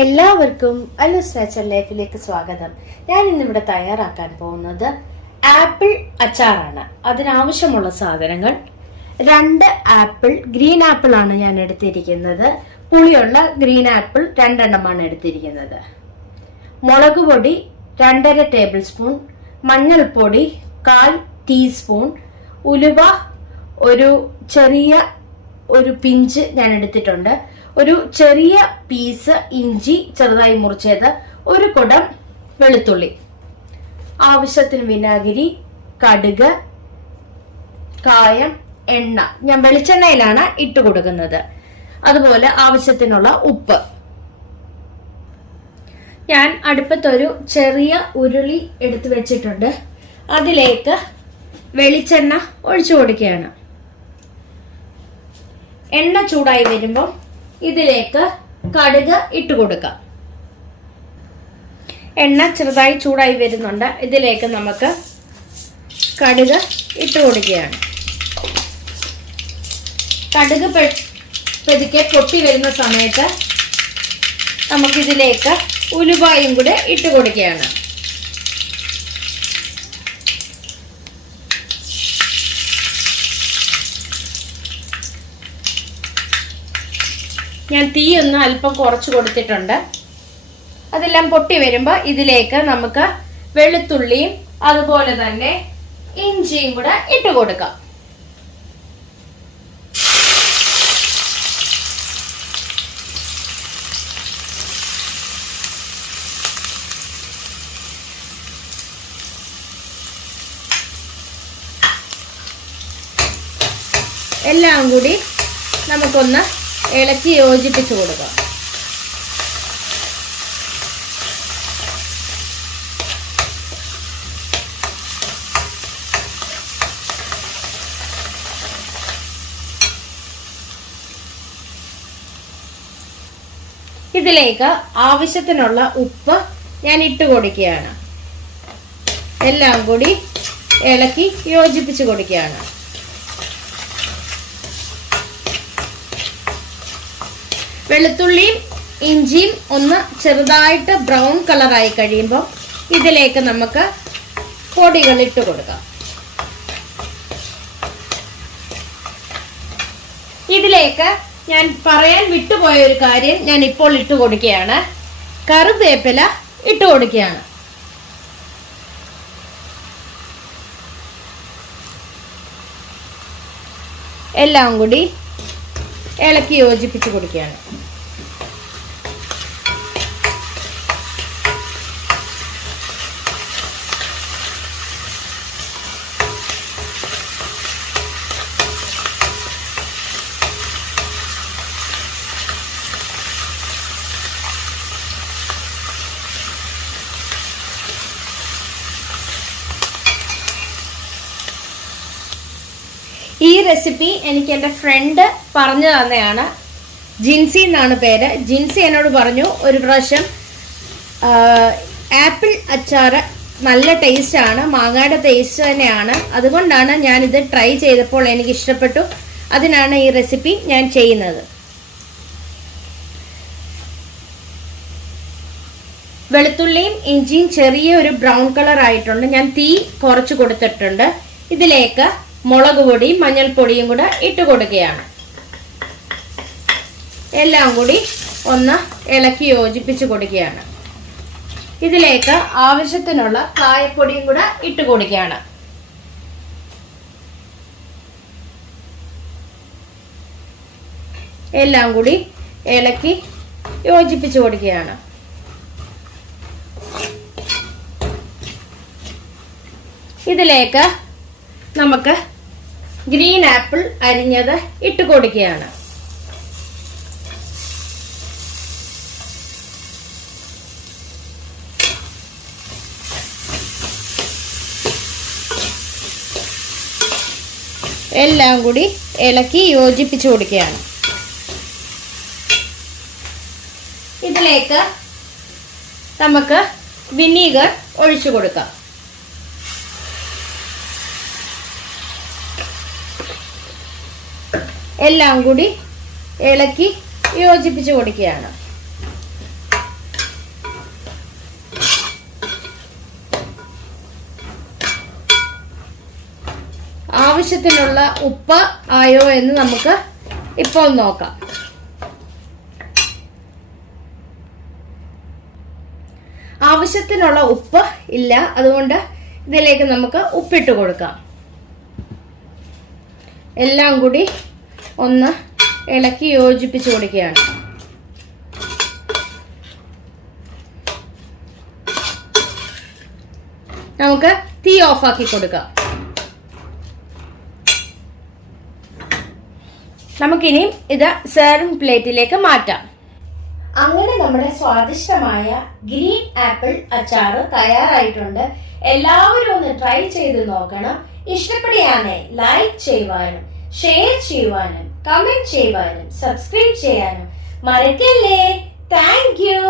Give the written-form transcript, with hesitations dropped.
എല്ലാവർക്കും അലൂസ് നാച്ചുറൽ ലൈഫിലേക്ക് സ്വാഗതം. ഞാൻ ഇന്നിവിടെ തയ്യാറാക്കാൻ പോകുന്നത് ആപ്പിൾ അച്ചാറാണ്. അതിനാവശ്യമുള്ള സാധനങ്ങൾ: 2 ആപ്പിൾ, ഗ്രീൻ ആപ്പിൾ ആണ് ഞാൻ എടുത്തിരിക്കുന്നത്. പുളിയുള്ള ഗ്രീൻ ആപ്പിൾ 2 എണ്ണമാണ് എടുത്തിരിക്കുന്നത്. മുളക് പൊടി 2.5 ടേബിൾ സ്പൂൺ, മഞ്ഞൾപ്പൊടി 1/4 ടീസ്പൂൺ, ഉലുവ ഒരു പിഞ്ച് ഞാൻ എടുത്തിട്ടുണ്ട്, ഒരു ചെറിയ പീസ് ഇഞ്ചി ചെറുതായി മുറിച്ചത്, ഒരു കുടം വെളുത്തുള്ളി, ആവശ്യത്തിന് വിനാഗിരി, കടുക്, കായം, എണ്ണ. ഞാൻ വെളിച്ചെണ്ണയിലാണ് ഇട്ട് കൊടുക്കുന്നത്. അതുപോലെ ആവശ്യത്തിനുള്ള ഉപ്പ്. ഞാൻ അടുപ്പത്തൊരു ചെറിയ ഉരുളി എടുത്തു വെച്ചിട്ടുണ്ട്. അതിലേക്ക് വെളിച്ചെണ്ണ ഒഴിച്ചു കൊടുക്കുകയാണ്. എണ്ണ ചൂടായി വരുമ്പോൾ ഇതിലേക്ക് കടുക് ഇട്ട് കൊടുക്കാം. എണ്ണ ചെറുതായി ചൂടായി വരുന്നുണ്ട്. ഇതിലേക്ക് നമുക്ക് കടുക് ഇട്ട് കൊടുക്കുകയാണ്. കടുക് പതുക്കെ പൊട്ടി വരുന്ന സമയത്ത് നമുക്കിതിലേക്ക് ഉലുവായും കൂടെ ഇട്ട് കൊടുക്കുകയാണ്. ഞാൻ തീ ഒന്ന് അല്പം കുറച്ച് കൊടുത്തിട്ടുണ്ട്. അതെല്ലാം പൊട്ടി വരുമ്പോൾ ഇതിലേക്ക് നമുക്ക് വെളുത്തുള്ളിയും അതുപോലെ തന്നെ ഇഞ്ചിയും കൂടെ ഇട്ട് കൊടുക്കാം. എല്ലാം കൂടി നമുക്കൊന്ന് ഇളക്കി യോജിപ്പിച്ചു കൊടുക്കാം. ഇതിലേക്ക് ആവശ്യത്തിനുള്ള ഉപ്പ് ഞാൻ ഇട്ട് കൊടുക്കുകയാണ്. എല്ലാം കൂടി ഇളക്കി യോജിപ്പിച്ചു കൊടുക്കുകയാണ്. വെളുത്തുള്ളിയും ഇഞ്ചിയും ഒന്ന് ചെറുതായിട്ട് ബ്രൗൺ കളറായി കഴിയുമ്പോൾ ഇതിലേക്ക് നമുക്ക് പൊടികൾ ഇട്ട് കൊടുക്കാം. ഇതിലേക്ക് ഞാൻ പറയാൻ വിട്ടുപോയ ഒരു കാര്യം ഞാൻ ഇപ്പോൾ ഇട്ട് കൊടുക്കുകയാണ്. കറിവേപ്പില ഇട്ട് കൊടുക്കുകയാണ്. എല്ലാം കൂടി ഇളക്കി യോജിപ്പിച്ച് കൊടുക്കുകയാണ്. ഈ റെസിപ്പി എനിക്ക് എൻ്റെ ഫ്രണ്ട് പറഞ്ഞു തന്നെയാണ്. ജിൻസി എന്നാണ് പേര്. ജിൻസി എന്നോട് പറഞ്ഞു, ഒരു പ്രാവശ്യം ആപ്പിൾ അച്ചാറ് നല്ല ടേസ്റ്റാണ്, മാങ്ങയുടെ ടേസ്റ്റ് തന്നെയാണ്, അതുകൊണ്ടാണ് ഞാനിത് ട്രൈ ചെയ്തപ്പോൾ എനിക്ക് ഇഷ്ടപ്പെട്ടു, അതിനാണ് ഈ റെസിപ്പി ഞാൻ ചെയ്യുന്നത്. വെളുത്തുള്ളിയും ഇഞ്ചിയും ചെറിയൊരു ബ്രൗൺ കളർ ആയിട്ടുണ്ട്. ഞാൻ തീ കുറച്ച് കൊടുത്തിട്ടുണ്ട്. ഇതിലേക്ക് മുളക് പൊടിയും മഞ്ഞൾപ്പൊടിയും കൂടെ ഇട്ട് കൊടുക്കുകയാണ്. എല്ലാം കൂടി ഒന്ന് ഇളക്കി യോജിപ്പിച്ച് കൊടുക്കുകയാണ്. ഇതിലേക്ക് ആവശ്യത്തിനുള്ള കായപ്പൊടിയും കൂടെ ഇട്ട് കൊടുക്കുകയാണ്. എല്ലാം കൂടി ഇളക്കി യോജിപ്പിച്ച് കൊടുക്കുകയാണ്. ഇതിലേക്ക് നമുക്ക് ഗ്രീൻ ആപ്പിൾ അരിഞ്ഞത് ഇട്ട് കൊടുക്കുകയാണ്. എല്ലാം കൂടി ഇളക്കി യോജിപ്പിച്ച് കൊടുക്കുകയാണ്. ഇതിലേക്ക് നമുക്ക് വിനീഗർ ഒഴിച്ചു കൊടുക്കാം. എല്ലാം കൂടി ഇളക്കി യോജിപ്പിച്ച് കൊടുക്കുകയാണ്. ആവശ്യത്തിനുള്ള ഉപ്പ് ആയോ എന്ന് നമുക്ക് ഇപ്പോൾ നോക്കാം. ആവശ്യത്തിനുള്ള ഉപ്പ് ഇല്ല, അതുകൊണ്ട് ഇതിലേക്ക് നമുക്ക് ഉപ്പിട്ട് കൊടുക്കാം. എല്ലാം കൂടി ഒന്ന് ഇളക്കി യോജിപ്പിച്ച് കൊടുക്കുകയാണ്. നമുക്ക് തീ ഓഫാക്കി കൊടുക്കാം. നമുക്കിനി ഇത് സെർവിംഗ് പ്ലേറ്റിലേക്ക് മാറ്റാം. അങ്ങനെ നമ്മുടെ സ്വാദിഷ്ടമായ ഗ്രീൻ ആപ്പിൾ അച്ചാറ് തയ്യാറായിട്ടുണ്ട്. എല്ലാവരും ഒന്ന് ട്രൈ ചെയ്ത് നോക്കണം. ഇഷ്ടപ്പെടുകയാണെ ലൈക്ക് ചെയ്യുവാനും ഷെയർ ചെയ്യുവാനും കമന്റ് ചെയ്യുവാനും സബ്സ്ക്രൈബ് ചെയ്യാനും മറക്കല്ലേ. Thank you.